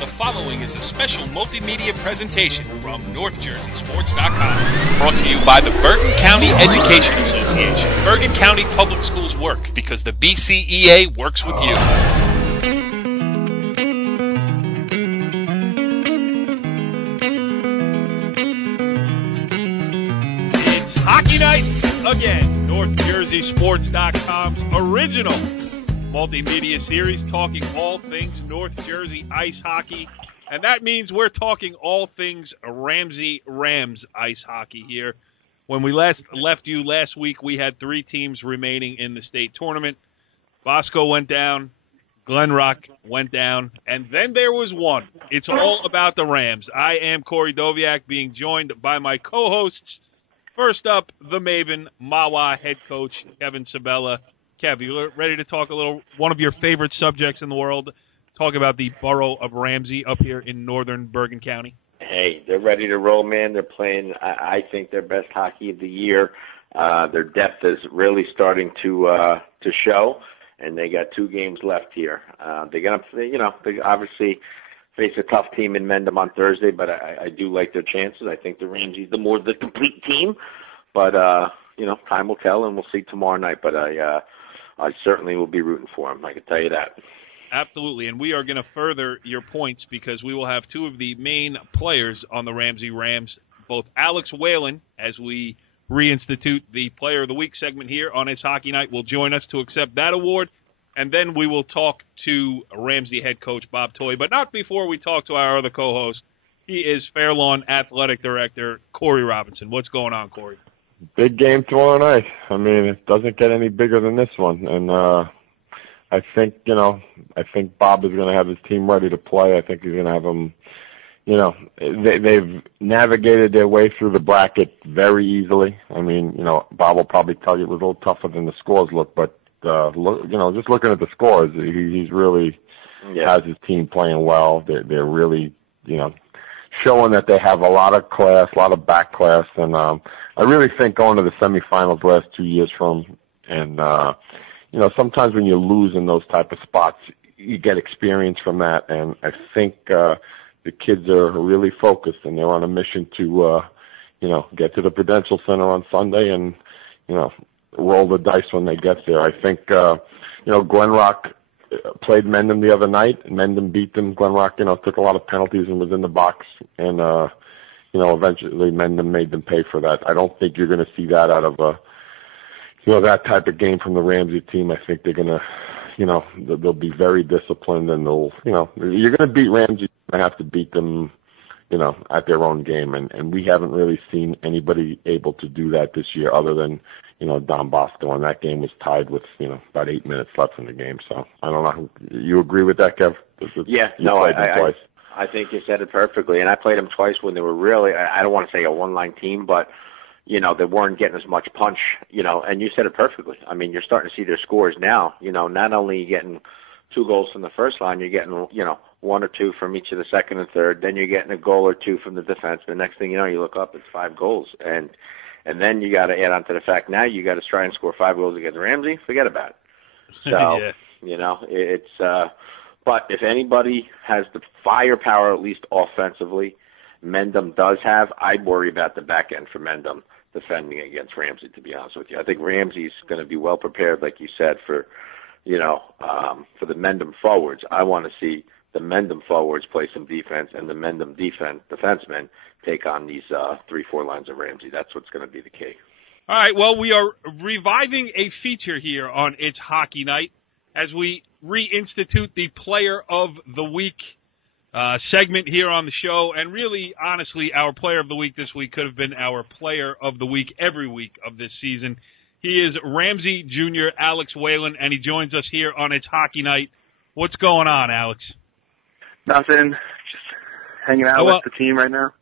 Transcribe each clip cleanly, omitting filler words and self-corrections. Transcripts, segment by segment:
The following is a special multimedia presentation from NorthJerseySports.com. Brought to you by the Bergen County Education Association. Bergen County Public Schools work because the BCEA works with you. It's hockey night again. NorthJerseySports.com's original multimedia series talking all things North Jersey ice hockey. And that means we're talking all things Ramsey Rams ice hockey here. When we left you last week, we had 3 teams remaining in the state tournament. Bosco went down, Glen Rock went down, and then there was one. It's all about the Rams. I am Cory Doviak, being joined by my co-hosts. First up, the Maeven Mawa head coach, Kevin Sabella. Kev, you ready to talk a little, one of your favorite subjects in the world, talk about the borough of Ramsey up here in northern Bergen County? Hey, they're ready to roll, man. They're playing, I think, their best hockey of the year. Their depth is really starting to show, and they got 2 games left here. They're going to, they obviously face a tough team in Mendham on Thursday, but I do like their chances. I think the Ramsey's the complete team, but, time will tell, and we'll see tomorrow night. But I certainly will be rooting for him, I can tell you that. Absolutely, and we are going to further your points because we will have 2 of the main players on the Ramsey Rams, both Alex Whelan, as we reinstitute the Player of the Week segment here on It's Hockey Night, will join us to accept that award, and then we will talk to Ramsey head coach Bob Toy, but not before we talk to our other co-host. He is Fairlawn Athletic Director Cory Robinson. What's going on, Cory? Big game tomorrow night. I mean, it doesn't get any bigger than this one. And I think Bob is going to have his team ready to play. I think he's going to have them, they've navigated their way through the bracket very easily. I mean, Bob will probably tell you it was a little tougher than the scores look, but, just looking at the scores, he's really has his team playing well. They're really, showing that they have a lot of class, a lot of back class, and I really think going to the semifinals the last 2 years from, and sometimes when you lose in those type of spots, you get experience from that, and I think the kids are really focused, and they're on a mission to, get to the Prudential Center on Sunday and, roll the dice when they get there. I think, Glen Rock played Mendham the other night, and Mendham beat them. Glen Rock, took a lot of penalties and was in the box, and, eventually Mendham made them pay for that. I don't think you're going to see that out of that type of game from the Ramsey team. I think they're going to, they'll be very disciplined, and you're going to beat Ramsey. You're going to have to beat them, at their own game, and we haven't really seen anybody able to do that this year other than, Don Bosco, and that game was tied with, about 8 minutes left in the game. So I don't know. You agree with that, Kev? Yeah, I think you said it perfectly. And I played them twice when they were really, I don't want to say a one-line team, but, they weren't getting as much punch, and you said it perfectly. I mean, you're starting to see their scores now. Not only are you getting 2 goals from the first line, you're getting, 1 or 2 from each of the second and third. Then you're getting a goal or 2 from the defense. The next thing you know, you look up, it's 5 goals. And then you got to add on to the fact now you got to try and score 5 goals against Ramsey. Forget about it. So, it's but if anybody has the firepower, at least offensively, Mendham does have. I'd worry about the back end for Mendham defending against Ramsey, to be honest with you. I think Ramsey's going to be well prepared, like you said, for the Mendham forwards. I want to see the Mendham forwards play some defense and the Mendham defensemen take on these 3-4 lines of Ramsey. That's what's going to be the key. All right, well, we are reviving a feature here on It's Hockey Night as we reinstitute the Player of the Week segment here on the show. And really, honestly, our Player of the Week this week could have been our Player of the Week every week of this season. He is Ramsey Jr. Alex Whelan, and he joins us here on It's Hockey Night. What's going on, Alex? Nothing. Just hanging out with the team right now.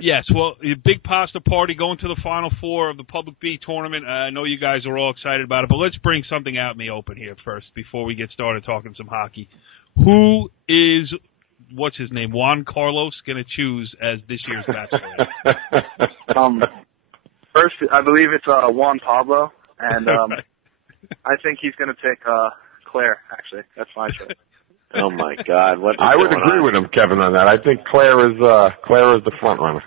Yes, well, a big pasta party going to the Final Four of the Public B tournament. I know you guys are all excited about it, but let's bring something out in the open here first before we get started talking some hockey. Who is, what's his name, Juan Carlos, going to choose as this year's Bachelor? First, I believe it's Juan Pablo, and I think he's going to pick Claire, actually. That's my choice. Oh my God! I would agree with him, Kevin, on that. I think Claire is the front runner.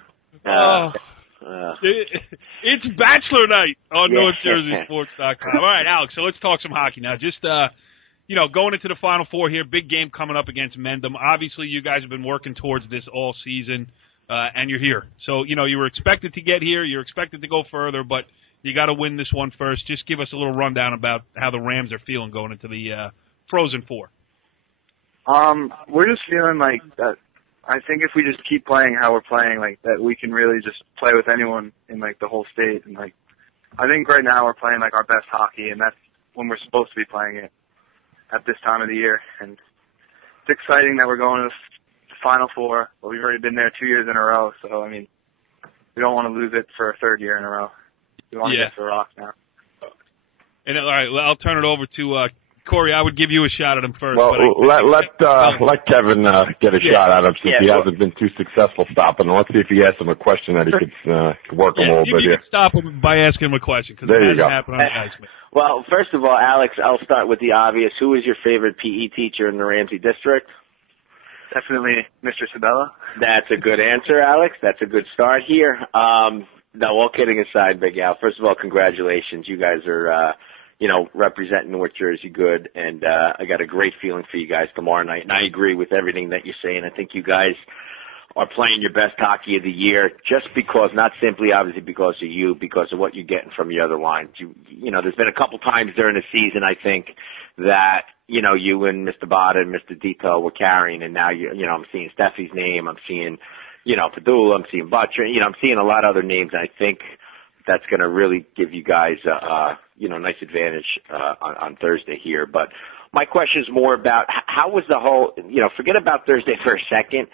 It's Bachelor Night on NorthJerseySports.com. All right, Alex. So let's talk some hockey now. Just going into the Final Four here, big game coming up against Mendham. Obviously, you guys have been working towards this all season, and you're here. So you were expected to get here. You're expected to go further, but you got to win this one first. Just give us a little rundown about how the Rams are feeling going into the Frozen Four. We're just feeling like that. I think if we just keep playing how we're playing, like that, we can really just play with anyone in like the whole state. And like, I think right now we're playing like our best hockey, and that's when we're supposed to be playing it at this time of the year. And it's exciting that we're going to the Final Four, but we've already been there 2 years in a row. So I mean, we don't want to lose it for a third year in a row. We want to get to the Rock now. And all right, well, I'll turn it over to Cory. I would give you a shot at him first. Well, let Kevin get a shot at him since he hasn't been too successful stopping him. Let's see if he asks him a question that he could work him a little bit. You can stop him by asking him a question because it hasn't happened on Ice. Well, first of all, Alex, I'll start with the obvious. Who is your favorite PE teacher in the Ramsey district? Definitely Mr. Sabella. That's a good answer, Alex. That's a good start here. No, all kidding aside, Big Al, first of all, congratulations. You guys are, representing North Jersey good, and I got a great feeling for you guys tomorrow night. And I agree with everything that you're saying. I think you guys are playing your best hockey of the year just because, not simply obviously because of you, because of what you're getting from your other lines. There's been a couple times during the season, I think, that, you and Mr. Bada and Mr. Dito were carrying, and now, I'm seeing Steffi's name, I'm seeing, Padula, I'm seeing Butcher, I'm seeing a lot of other names, and I think that's going to really give you guys nice advantage on Thursday here. But my question is more about how was the whole, forget about Thursday for a second.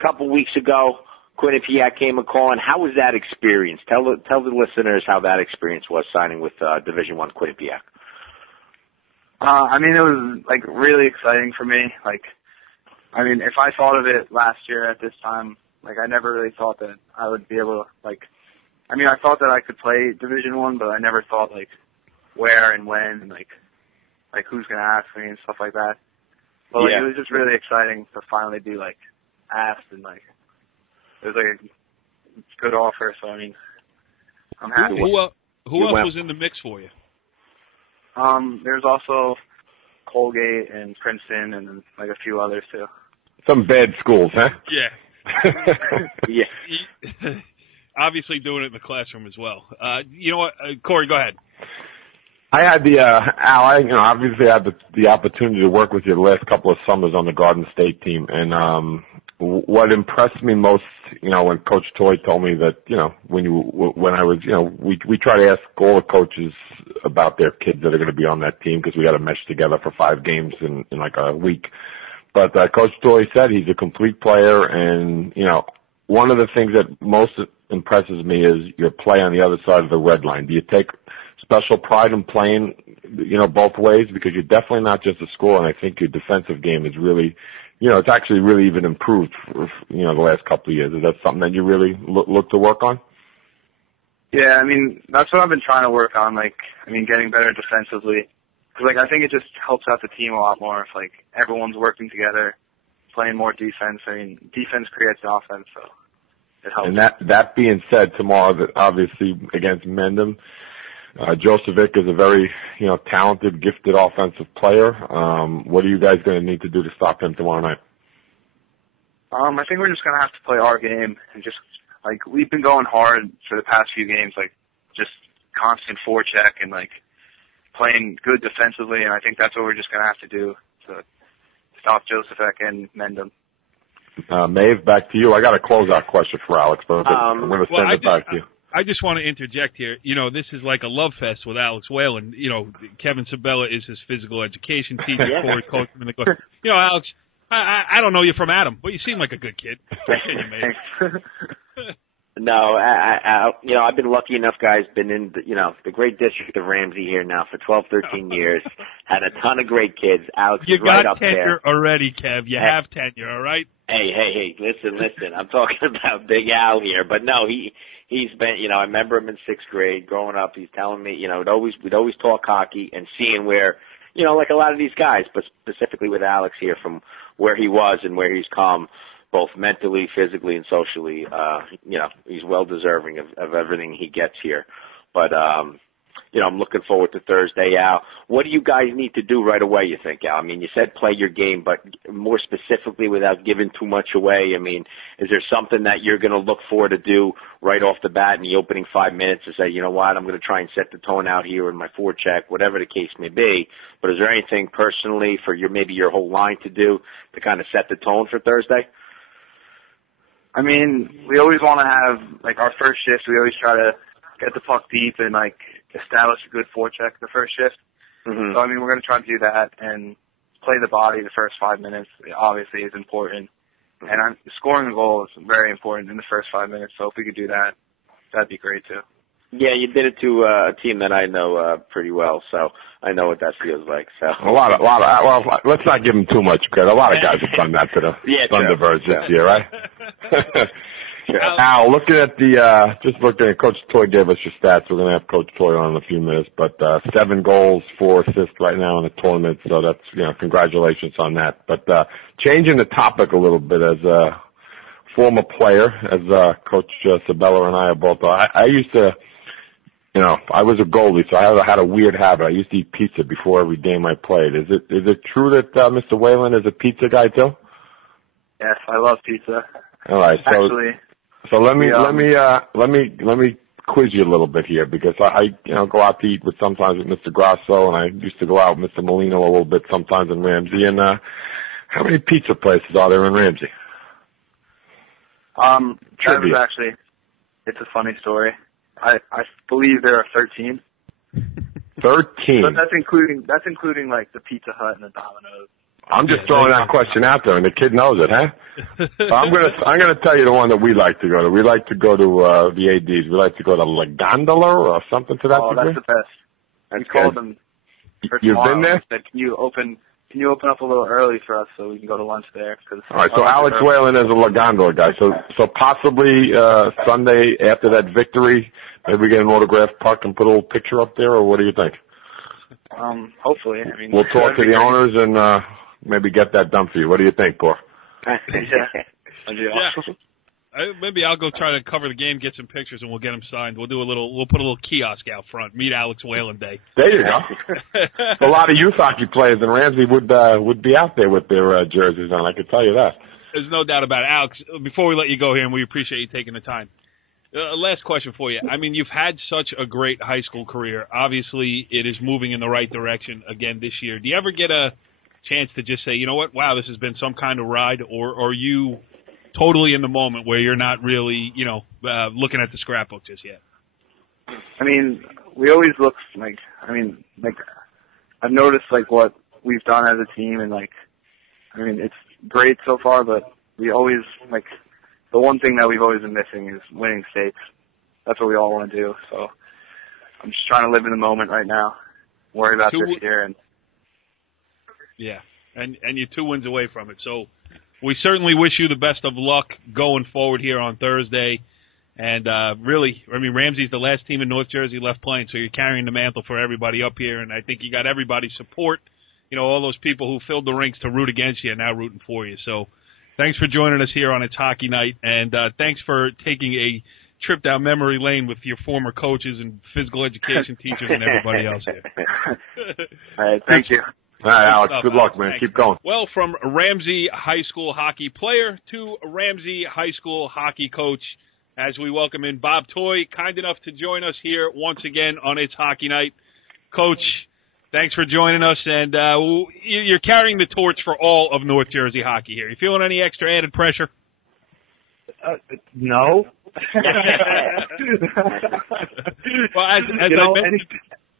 A couple weeks ago, Quinnipiac came a call, and how was that experience? Tell the listeners how that experience was signing with Division I Quinnipiac. It was like really exciting for me. If I thought of it last year at this time, I never really thought that I would be able to, I thought that I could play Division I, but I never thought, where and when, and, who's going to ask me and stuff like that. But, it was just really exciting to finally be, asked, and, it was, a good offer, so, I'm happy. Who else was in the mix for you? There's also Colgate and Princeton and, a few others, too. Some bad schools, huh? Yeah. Yeah. Obviously doing it in the classroom as well. You know what, Cory, go ahead. I had obviously had the opportunity to work with you the last couple of summers on the Garden State team, and what impressed me most, when Coach Toy told me that, when I was, we try to ask all the coaches about their kids that are going to be on that team because we got to mesh together for 5 games in a week. But Coach Toy said he's a complete player, and one of the things that most impresses me is your play on the other side of the red line. Do you take special pride in playing, both ways? Because you're definitely not just a scorer, and I think your defensive game is really, it's actually really even improved for, the last couple of years. Is that something that you really look to work on? Yeah, that's what I've been trying to work on, getting better defensively. Because, I think it just helps out the team a lot more if, everyone's working together, playing more defense. Defense creates offense, so it helps. And that being said, tomorrow, that obviously against Mendham, Josevic is a very, talented, gifted offensive player. What are you guys going to need to do to stop him tomorrow night? I think we're just going to have to play our game and just, we've been going hard for the past few games, just constant forecheck and, playing good defensively, and I think that's what we're just going to have to do to stop Josevic and Mendham. Maeve, back to you. I got a closeout question for Alex, but I'm going to send it back to you. I just want to interject here. This is like a love fest with Alex Whelan. Kevin Sabella is his physical education teacher. Cory coached him in the coach. Alex, I don't know you from Adam, but you seem like a good kid. No, I've been lucky enough, guys, been in the great district of Ramsey here now for 12, 13 years. Had a ton of great kids. Alex is right up there. You got tenure already, Kev. You have tenure, all right? Hey, listen. I'm talking about Big Al here. But no, he's been, I remember him in 6th grade growing up. He's telling me, we'd always talk hockey and seeing where like a lot of these guys, but specifically with Alex here from where he was and where he's come, both mentally, physically, and socially, he's well deserving of everything he gets here. But, I'm looking forward to Thursday, Al. What do you guys need to do right away, you think, Al? I mean, you said play your game, but more specifically without giving too much away, I mean, is there something that you're going to look for to do right off the bat in the opening 5 minutes to say, you know what, I'm going to try and set the tone out here in my forecheck, whatever the case may be. But is there anything personally for maybe your whole line to do to kind of set the tone for Thursday? I mean, we always want to have, our first shift, we always try to get the puck deep and, establish a good forecheck the first shift. Mm-hmm. So, we're going to try to do that and play the body the first 5 minutes, obviously, is important. Mm-hmm. And scoring a goal is very important in the first 5 minutes, so if we could do that, that'd be great, too. Yeah, you did it to a team that I know pretty well, so I know what that feels like. So well, let's not give them too much credit. A lot of guys have done that to the Thunderbirds this year, right? Al, looking at Coach Toy gave us your stats. We're going to have Coach Toy on in a few minutes, but 7 goals, 4 assists right now in the tournament, so that's, congratulations on that. But changing the topic a little bit, as a former player, as Coach Sabella and I are both, I used to, I was a goalie, so I had a weird habit. I used to eat pizza before every game I played. Is it true that Mr. Whelan is a pizza guy too? Yes, I love pizza. All right, so let me quiz you a little bit here, because I go out to eat sometimes with Mr. Grasso, and I used to go out with Mr. Molino a little bit sometimes in Ramsey. And how many pizza places are there in Ramsey? That was actually, it's a funny story. I believe there are 13. 13. But that's including the Pizza Hut and the Domino's. I'm just throwing that question out there, and the kid knows it, huh? So I'm gonna tell you the one that we like to go to. We like to go to the ADs. We like to go to La Gondola or something to that degree. Oh, that's the best. We called them for You've tomorrow. been there? Said, can you open up a little early for us so we can go to lunch there? All right, so Alex Whelan is a La Gondola guy. So possibly Sunday after that victory, maybe we get an autographed puck and put a little picture up there, or what do you think? Hopefully. We'll talk to the owners and maybe get that done for you. What do you think, Paul? Maybe I'll go try to cover the game, get some pictures, and we'll get them signed. We'll put a little kiosk out front. Meet Alex Whelan Day. There you go. A lot of youth hockey players in Ramsey would be out there with their jerseys on. I can tell you that. There's no doubt about it. Alex, before we let you go here, and we appreciate you taking the time. Last question for you. I mean, you've had such a great high school career. Obviously, it is moving in the right direction again this year. Do you ever get a chance to just say, you know what, wow, this has been some kind of ride, or are you totally in the moment where you're not really, looking at the scrapbook just yet? I mean, we always look I've noticed what we've done as a team, and it's great so far, but we always the one thing that we've always been missing is winning states. That's what we all want to do. So I'm just trying to live in the moment right now, worry about this year, and yeah, and you're 2 wins away from it. So we certainly wish you the best of luck going forward here on Thursday. And really, I mean, Ramsey's the last team in North Jersey left playing, so you're carrying the mantle for everybody up here. And I think you got everybody's support. All those people who filled the rinks to root against you are now rooting for you. So thanks for joining us here on It's Hockey Night, and thanks for taking a trip down memory lane with your former coaches and physical education teachers and everybody else here. All right, thank you. All right, Alex, good luck, man. Keep going. Well, from Ramsey High School hockey player to Ramsey High School hockey coach, as we welcome in Bob Toy, kind enough to join us here once again on It's Hockey Night. Coach, thanks for joining us, and you're carrying the torch for all of North Jersey hockey here. You feeling any extra added pressure? No. Well,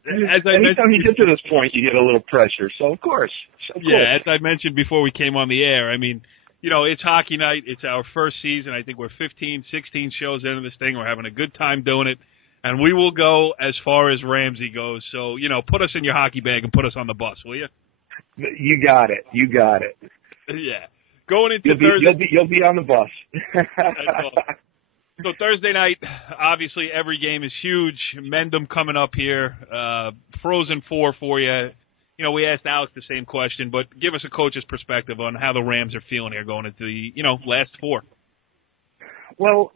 anytime you get to this point, you get a little pressure. So, of course. Yeah, as I mentioned before we came on the air, I mean, it's Hockey Night. It's our first season. I think we're 15, 16 shows into this thing. We're having a good time doing it. And we will go as far as Ramsey goes. So, put us in your hockey bag and put us on the bus, will you? You got it. Yeah. Going into Thursday. You'll be on the bus. So Thursday night, obviously every game is huge. Mendham coming up here, Frozen 4 for you. we asked Alex the same question, but give us a coach's perspective on how the Rams are feeling here going into the, last four. Well,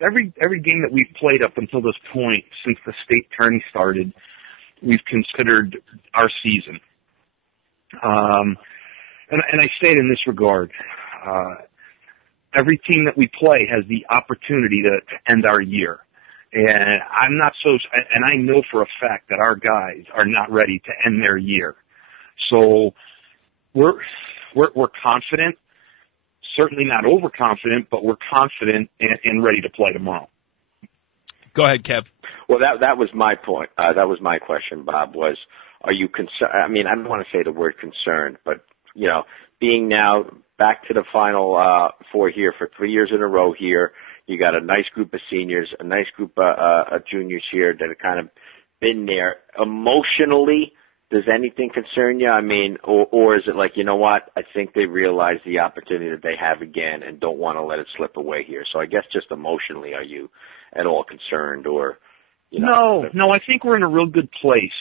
every game that we've played up until this point, since the state tourney started, we've considered our season. And I say it in this regard. Every team that we play has the opportunity to end our year. And and I know for a fact that our guys are not ready to end their year. So we're confident, certainly not overconfident, but we're confident and ready to play tomorrow. Go ahead, Kev. Well, that was my point. That was my question, Bob, are you concerned? I mean, I don't want to say the word concerned, but, being now back to the Final Four here for 3 years in a row here, you got a nice group of seniors, a nice group of juniors here that have kind of been there. Emotionally, does anything concern you? I mean, or is it like, you know what, I think they realize the opportunity that they have again and don't want to let it slip away here. So I guess just emotionally, are you at all concerned or, No, I think we're in a real good place.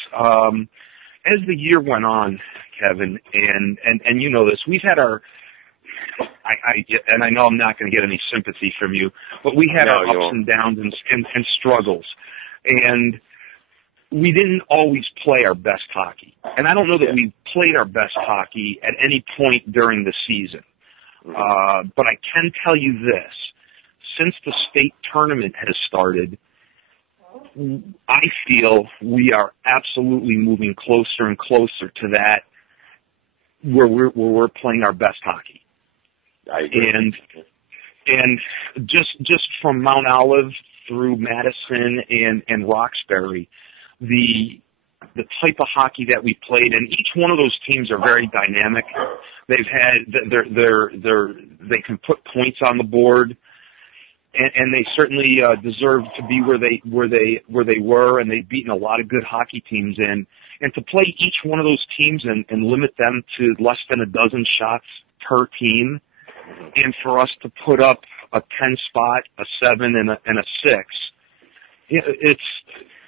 As the year went on, Kevin, and you know this, we've had our, I know I'm not going to get any sympathy from you, but we had our ups and downs and struggles. And we didn't always play our best hockey. And I don't know that we played our best hockey at any point during the season. But I can tell you this. Since the state tournament has started, I feel we are absolutely moving closer and closer to that where we're playing our best hockey. And just from Mount Olive through Madison and Roxbury, the type of hockey that we played, and each one of those teams are very dynamic. They've had they can put points on the board, and they certainly deserve to be where they were, and they've beaten a lot of good hockey teams. And to play each one of those teams and limit them to less than a dozen shots per team, and for us to put up a 10 spot, a 7, and a 6,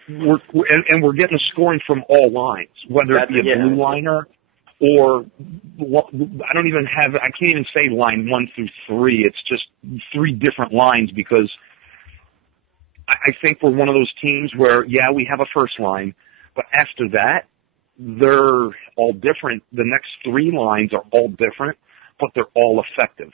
we're getting scoring from all lines, whether it be a blue liner or I can't even say line 1 through 3. It's just 3 different lines, because I think we're one of those teams where, we have a first line, but after that, they're all different. The next 3 lines are all different, but they're all effective,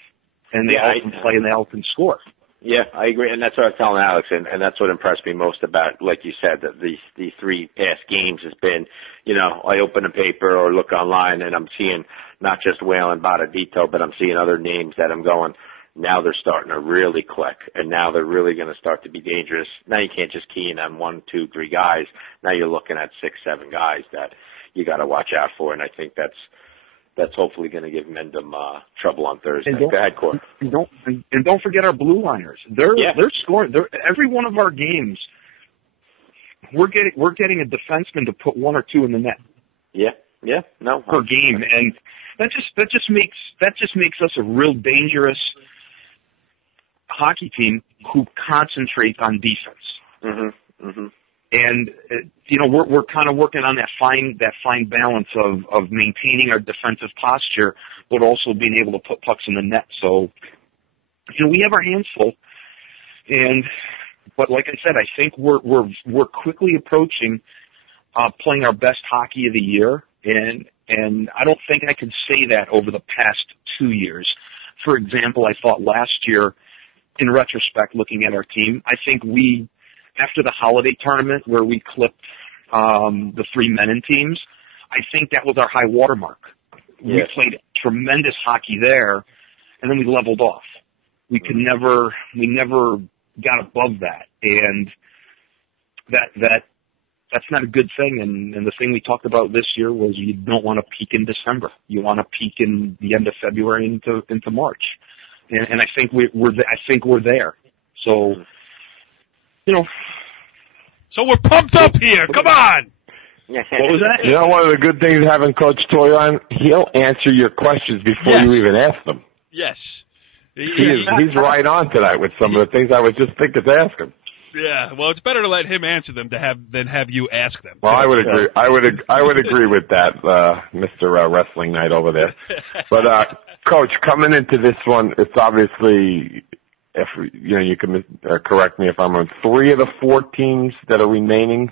and they all can play and they all can score. Yeah, I agree, and that's what I was telling Alex, and that's what impressed me most about, like you said, that these 3 past games has been, I open a paper or look online, and I'm seeing not just Whelan, Bodadito, but I'm seeing other names that I'm going, now they're starting to really click, and now they're really going to start to be dangerous. Now you can't just key in on 1, 2, 3 guys. Now you're looking at 6, 7 guys that you got to watch out for, and I think that's hopefully going to give Mendham trouble on Thursday. Go ahead, Cory. And don't forget our blue liners. They're scoring. Every one of our games, we're getting a defenseman to put 1 or 2 in the net. Per game, and that just makes us a real dangerous hockey team who concentrates on defense. And we're kind of working on that fine balance of maintaining our defensive posture, but also being able to put pucks in the net. So, we have our hands full, but like I said, I think we're quickly approaching playing our best hockey of the year, and I don't think I could say that over the past 2 years. For example, I thought last year, in retrospect, looking at our team, I think after the holiday tournament where we clipped the 3 Mendham teams, I think that was our high watermark. We played tremendous hockey there, and then we leveled off. We never got above that, and that's not a good thing. And the thing we talked about this year was you don't want to peak in December. You want to peak in the end of February into March, and I think we're there. So. So we're pumped up here. Come on. What was that? One of the good things having Coach Toy on, he'll answer your questions before you even ask them. Yes. He's right on tonight with some of the things I was just thinking to ask him. Yeah, well, it's better to let him answer them than have you ask them. Well, I would agree. I would agree with that, Mr. Wrestling Night over there. But Coach, coming into this one, it's obviously, if you can correct me if I'm wrong. 3 of the 4 teams that are remaining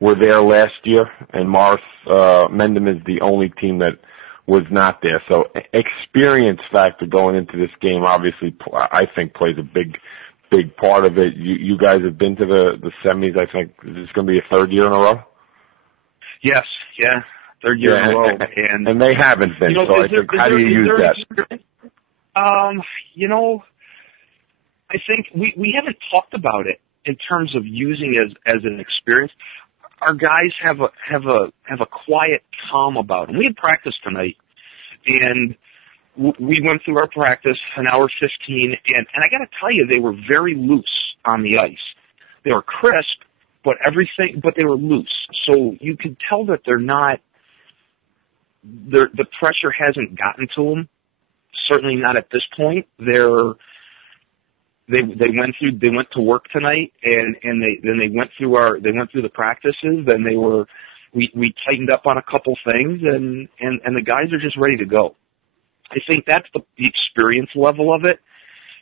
were there last year, and Mendham is the only team that was not there. So experience factor going into this game obviously, I think, plays a big part of it. You guys have been to the semis. I think is this going to be a 3rd year in a row? Yes, yeah, 3rd year in a row, and they haven't been. So I think, how do you use that? I think we haven't talked about it in terms of using it as an experience. Our guys have a quiet calm about them. We had practice tonight, and we went through our practice an hour 15, and I got to tell you, they were very loose on the ice. They were crisp, but they were loose. So you could tell that they're not. The pressure hasn't gotten to them. Certainly not at this point. They went to work tonight, and they went through the practices. Then we tightened up on a couple things, and the guys are just ready to go. I think that's the experience level of it.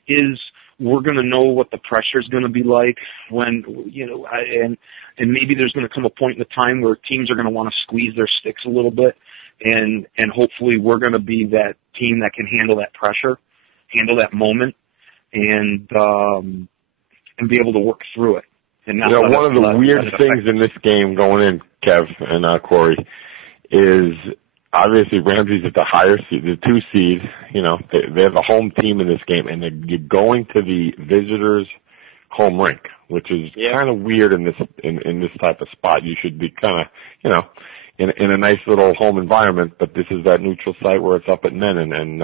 Is we're going to know what the pressure is going to be like when and maybe there's going to come a point in the time where teams are going to want to squeeze their sticks a little bit, and hopefully we're going to be that team that can handle that pressure, handle that moment. And be able to work through it. And not one of the weird things in this game going in, Kev and Cory, is obviously Ramsey's at the higher seed, the 2 seed. They're the home team in this game, and you're going to the visitors' home rink, which is kind of weird in this type of spot. You should be kind of, in a nice little home environment, but this is that neutral site where it's up at Mendham, and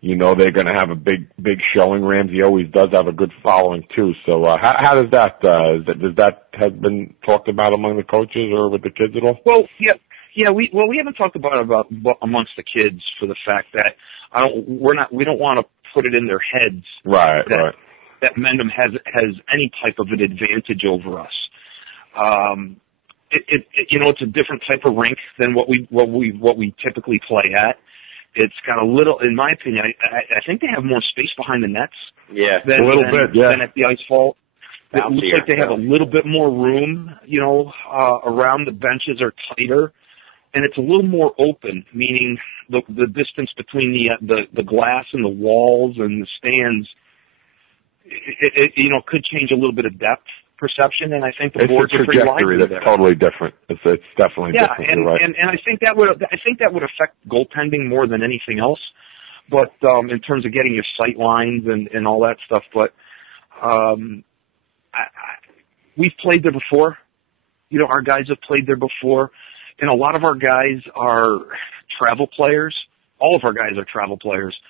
they're going to have a big showing. Ramsey always does have a good following too. So how does that does that have been talked about among the coaches or with the kids at all? Well, yeah. We haven't talked about amongst the kids for the fact that we don't want to put it in their heads that Mendham has any type of an advantage over us. It's a different type of rink than what we typically play at. It's got a little, in my opinion, I think they have more space behind the nets. Yeah, than at the ice vault. It looks like they have a little bit more room, around the benches are tighter, and it's a little more open, meaning the distance between the glass and the walls and the stands, it could change a little bit of depth perception, and I think the boards are pretty wide. It's a trajectory that's totally different. It's definitely different. And I think that would affect goaltending more than anything else. But in terms of getting your sight lines and all that stuff, but we've played there before. Our guys have played there before, and a lot of our guys are travel players. All of our guys are travel players,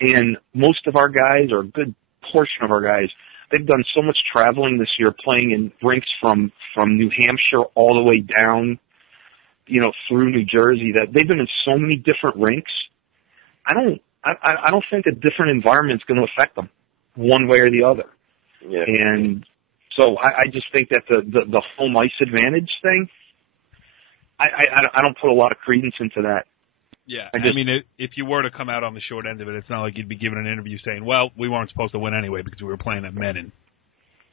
and most of our guys, or a good portion of our guys, they've done so much traveling this year, playing in rinks from New Hampshire all the way down, through New Jersey, that they've been in so many different rinks. I don't think a different environment is going to affect them one way or the other. Yeah. And so I just think that the home ice advantage thing, I don't put a lot of credence into that. Yeah, I mean, if you were to come out on the short end of it, it's not like you'd be given an interview saying, "Well, we weren't supposed to win anyway because we were playing at Mendham."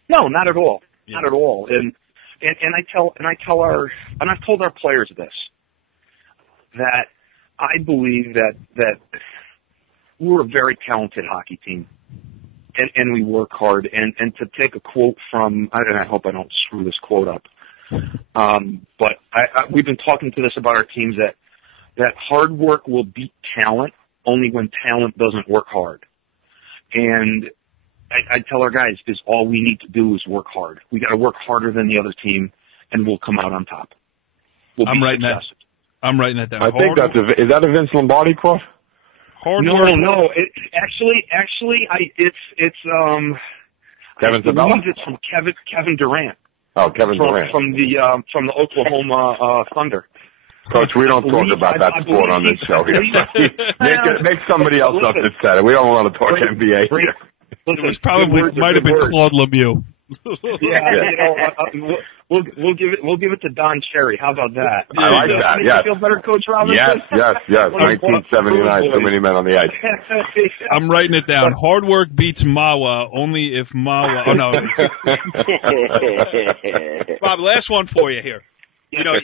No, not at all. Yeah. Not at all. And I've told our players this, that I believe that we're a very talented hockey team, and we work hard. And to take a quote from, and I hope I don't screw this quote up, but we've been talking to this about our teams that hard work will beat talent only when talent doesn't work hard. And I tell our guys, is all we need to do is work hard. We got to work harder than the other team, and we'll come out on top. I'm writing that down. I think is that a Vince Lombardi quote? No. It's Kevin Sabella? It's from Kevin Durant. Oh, Kevin Durant. From the Oklahoma Thunder. Coach, we don't talk about that sport on this show here. Make somebody else up that said it. We don't want to talk NBA here. It was might have been Claude Lemieux. We'll give it to Don Cherry. How about that? I like that. Yes. You feel better, Coach Robinson? Yes. 1979, too many men on the ice. I'm writing it down. Hard work beats Mawa only if Mawa. Oh no. Bob, last one for you here. You know,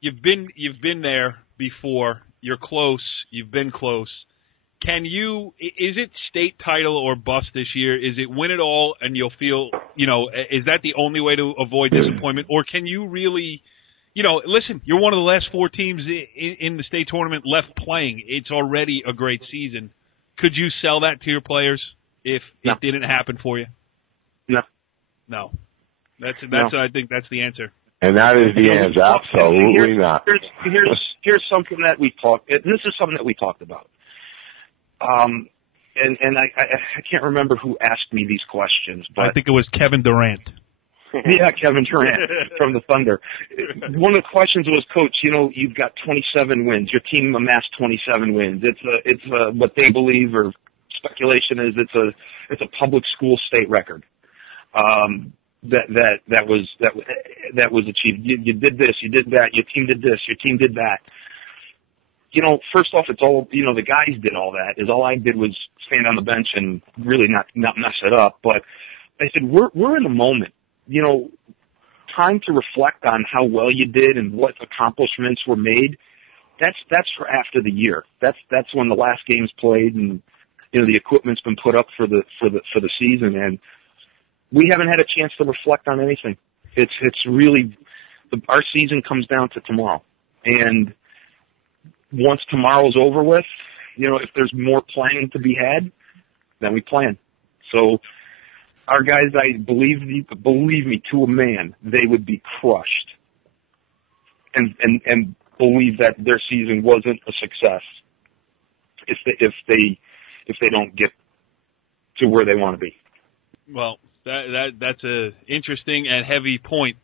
you've been there before. You're close. You've been close. Is it state title or bust this year? Is it win it all and you'll feel, is that the only way to avoid disappointment? Or can you really, listen, you're one of the last 4 teams in the state tournament left playing. It's already a great season. Could you sell that to your players if it didn't happen for you? No. That's I think that's the answer. And that is the answer. Absolutely not. Here's something that we talked. This is something that we talked about. And I can't remember who asked me these questions, but I think it was Kevin Durant. Yeah, Kevin Durant from the Thunder. One of the questions was, Coach, you've got 27 wins. Your team amassed 27 wins. It's what they believe, or speculation is, it's a public school state record. That was achieved. You did this, you did that. Your team did this, your team did that. First off, it's all, the guys did all that. All I did was stand on the bench and really not mess it up. But I said, we're in a moment, time to reflect on how well you did and what accomplishments were made. That's for after the year. That's when the last game's played and, the equipment's been put up for the season. And we haven't had a chance to reflect on anything. It's really, our season comes down to tomorrow. And once tomorrow's over with, if there's more playing to be had, then we plan. So our guys, I believe me to a man, they would be crushed and believe that their season wasn't a success if they don't get to where they want to be. Well, that's a interesting and heavy point.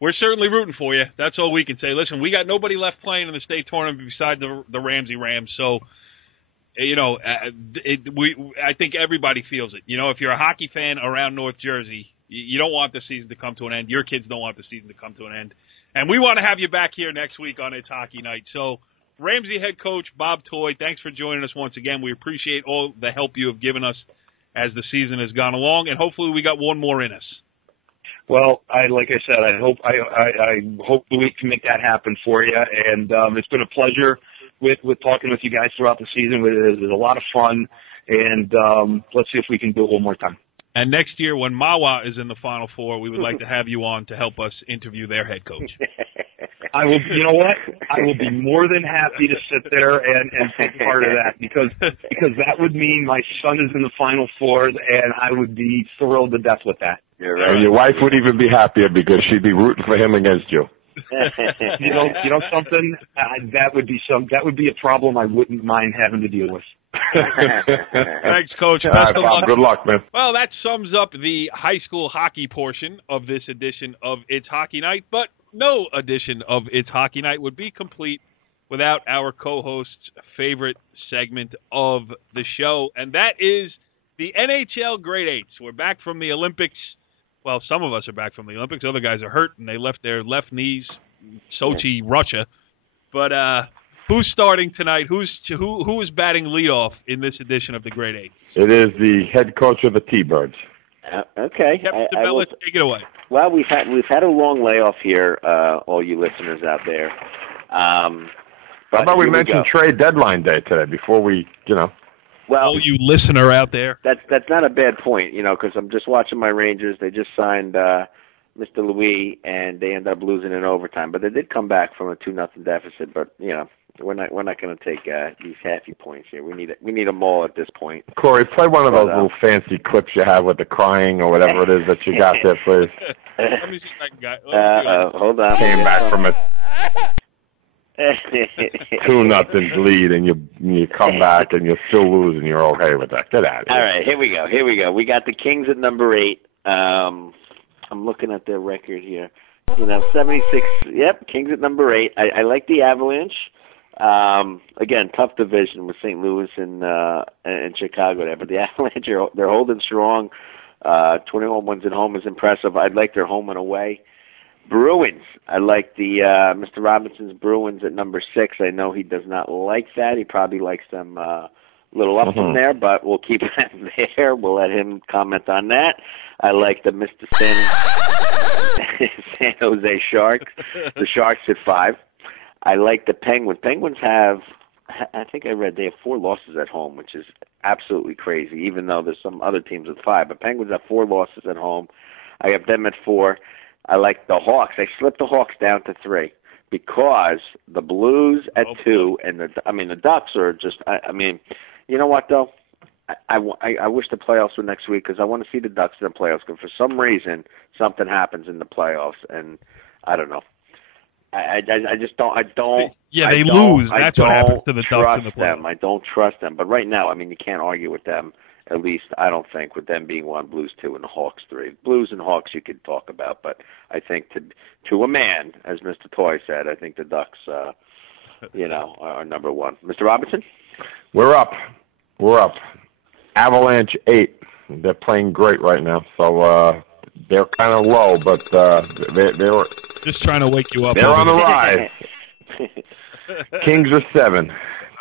We're certainly rooting for you. That's all we can say. Listen, we got nobody left playing in the state tournament besides the Ramsey Rams. So, I think everybody feels it. If you're a hockey fan around North Jersey, you don't want the season to come to an end. Your kids don't want the season to come to an end. And we want to have you back here next week on It's Hockey Night. So, Ramsey head coach Bob Toy, thanks for joining us once again. We appreciate all the help you have given us as the season has gone along, and hopefully we got one more in us. Well, like I said, I hope we can make that happen for you. And it's been a pleasure with talking with you guys throughout the season. It was a lot of fun, and let's see if we can do it one more time. And next year, when Mawa is in the Final Four, we would like to have you on to help us interview their head coach. I will. You know what? I will be more than happy to sit there and take part of that because that would mean my son is in the Final Four, and I would be thrilled to death with that. You're right. And your wife would even be happier because she'd be rooting for him against you. You know something? That would be a problem I wouldn't mind having to deal with. Thanks, Coach. Best of luck. Good luck, man. Well, that sums up the high school hockey portion of this edition of It's Hockey Night, but no edition of It's Hockey Night would be complete without our co-host's favorite segment of the show, and that is the NHL Great Eights. We're back from the Olympics. Well, some of us are back from the Olympics. Other guys are hurt, and they left their left knees, Sochi, Russia. But who's starting tonight? Who is batting leadoff in this edition of the Great Eight? It is the head coach of the T-Birds. Okay. Captain DeBella, take it away. Well, we've had a long layoff here, all you listeners out there. How about we mention trade deadline day today before we, Well, all you listener out there. That's not a bad point, because I'm just watching my Rangers. They just signed Mr. Louis, and they end up losing in overtime. But they did come back from a 2-0 deficit. But we're not going to take these halfy points here. We need them all at this point. Corey, play one of those little fancy clips you have with the crying or whatever it is that you got there, please. Let me see if I can get. Hold on. Came back from a 2-0 lead, and you come back and you still lose, and you're okay with that. Get out of here. All right, here we go. We got the Kings at number 8. I'm looking at their record here. 76. Yep, Kings at number 8. I like the Avalanche. Again, tough division with St. Louis and Chicago there, but the Avalanche they're holding strong. 21 wins at home is impressive. I'd like their home and away. Bruins. I like the Mr. Robinson's Bruins at number 6. I know he does not like that. He probably likes them a little up from there, but we'll keep that there. We'll let him comment on that. I like the Mr. San Jose Sharks. The Sharks at 5. I like the Penguins. Penguins have, I think I read they have 4 losses at home, which is absolutely crazy, even though there's some other teams with 5. But Penguins have 4 losses at home. I have them at 4. I like the Hawks. I slipped the Hawks down to 3 because the Blues at 2, and the Ducks are just. I mean, you know what though? I wish the playoffs were next week because I want to see the Ducks in the playoffs. Because for some reason something happens in the playoffs, and I don't know. I just don't. I don't. Yeah, they lose. That's what happens to the Ducks in the playoffs. I don't trust them. But right now, I mean, you can't argue with them. At least I don't think, with them being 1, Blues 2, and the Hawks 3. Blues and Hawks you could talk about, but I think to a man, as Mr. Toy said, I think the Ducks, are number 1. Mr. Robinson? We're up. Avalanche 8. They're playing great right now, so they're kind of low, but they're just trying to wake you up. They're on the rise. Kings are 7.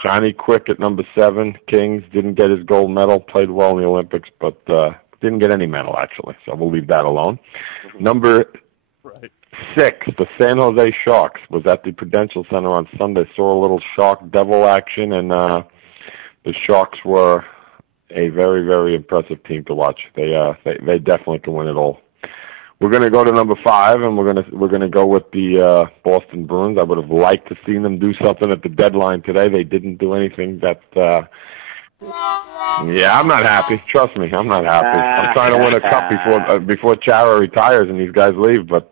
Johnny Quick at number 7. Kings didn't get his gold medal, played well in the Olympics, but didn't get any medal, actually, so we'll leave that alone. Number 6, the San Jose Sharks, was at the Prudential Center on Sunday. Saw a little Shark-Devil action, and the Sharks were a very, very impressive team to watch. They definitely can win it all. We're going to go to number 5, and we're going to go with the Boston Bruins. I would have liked to see them do something at the deadline today. They didn't do anything that. I'm not happy. Trust me, I'm not happy. I'm trying to win a cup before Chara retires and these guys leave, but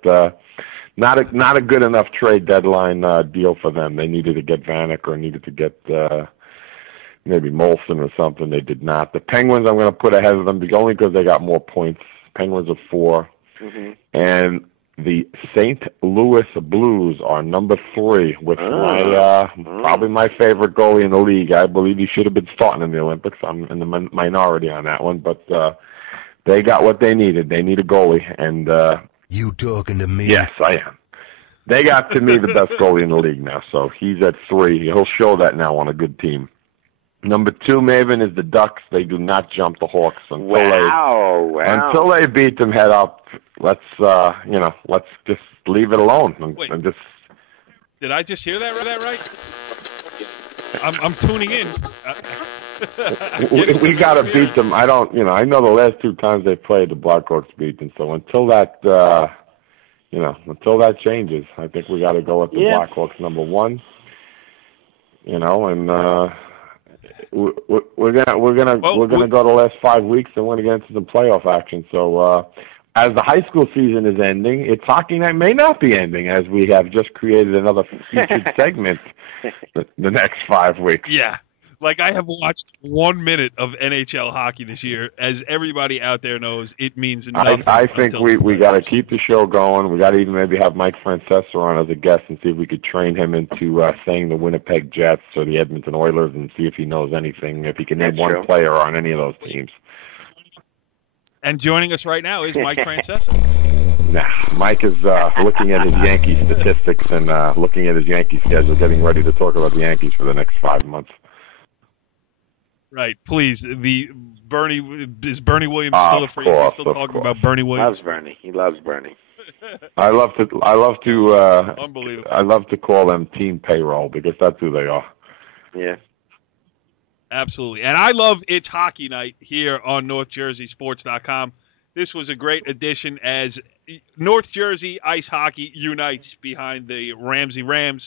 not a good enough trade deadline deal for them. They needed to get Vanek or needed to get maybe Molson or something. They did not. The Penguins I'm going to put ahead of them only because they got more points. Penguins are 4. Mm-hmm. And the St. Louis Blues are number 3 with probably my favorite goalie in the league. I believe he should have been starting in the Olympics. I'm in the minority on that one, but they got what they needed. They need a goalie, and you talking to me? Yes, I am. They got, to me, the best goalie in the league now, so he's at 3. He'll show that now on a good team. Number 2, Maeven, is the Ducks. They do not jump the Hawks until they beat them head up. Let's just leave it alone and just. Did I just hear that right? I'm tuning in. We got to beat them. I know the last 2 times they played, the Blackhawks beat them. So until that changes, I think we got to go with the Blackhawks number 1. We're gonna go the last 5 weeks and we're gonna get into some playoff action. So as the high school season is ending, it's hockey night may not be ending, as we have just created another featured segment the next 5 weeks. Yeah. Like, I have watched 1 minute of NHL hockey this year. As everybody out there knows, it means nothing. I think we got to keep the show going. We got to even maybe have Mike Francesa on as a guest and see if we could train him into saying the Winnipeg Jets or the Edmonton Oilers and see if he knows anything, if he can name one player on any of those teams. And joining us right now is Mike Francesa. Mike is looking at his Yankee statistics and looking at his Yankee schedule, getting ready to talk about the Yankees for the next 5 months. Right, please. Is Bernie Williams still a free? Still talking about Bernie Williams? Loves Bernie. He loves Bernie. I love to Unbelievable. I love to call them team payroll because that's who they are. Yeah. Absolutely. And I love It's Hockey Night here on NorthJerseySports.com. This was a great addition as North Jersey Ice Hockey unites behind the Ramsey Rams.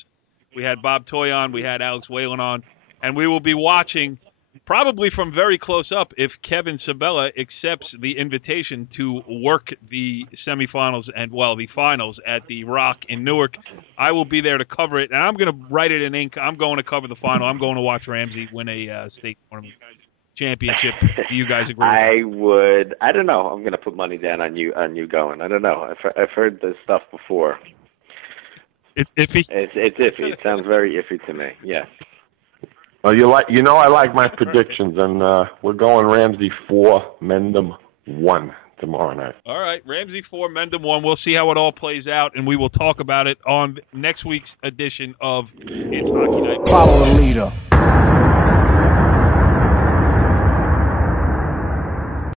We had Bob Toy on, we had Alex Whelan on, and we will be watching probably from very close up if Kevin Sabella accepts the invitation to work the semifinals and, the finals at the Rock in Newark. I will be there to cover it, and I'm going to write it in ink. I'm going to cover the final. I'm going to watch Ramsey win a state tournament championship. Do you guys agree? I would. I don't know. I'm going to put money down on you going. I don't know. I've heard this stuff before. It's iffy? It's iffy. It sounds very iffy to me. Yes. Well, I like my predictions, and we're going Ramsey 4, Mendham 1 tomorrow night. All right, Ramsey 4, Mendham 1. We'll see how it all plays out, and we will talk about it on next week's edition of It's Hockey Night. Follow the leader.